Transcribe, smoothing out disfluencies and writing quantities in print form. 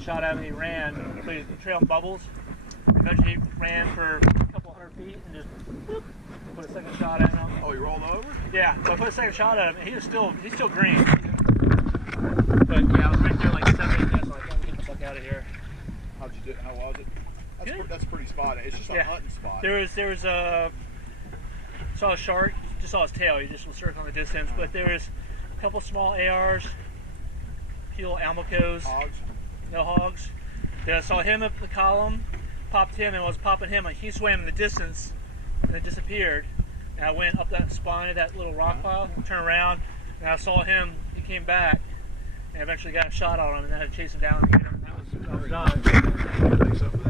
Shot at him and he ran, so he trailed bubbles. Eventually he ran for a couple hundred feet and just whoop, put a second shot at him. Oh, he rolled over? Yeah, so I put a second shot at him and he's still green. But yeah, I was right there like 7 minutes, so I got to get the fuck out of here. How'd you do? How was it? That's pretty spot. It's just a hunting spot. There was a saw a shark, just saw his tail. He just was circling the distance, but there was a couple small ARs, a few little almacos. Hogs. No hogs. Then I saw him up the column, popped him, and I was popping him. He swam in the distance and then disappeared. And I went up that spine of that little rock pile, turned around, and I saw him. He came back, and eventually got a shot on him, and then I had to chase him down and get him. That was done.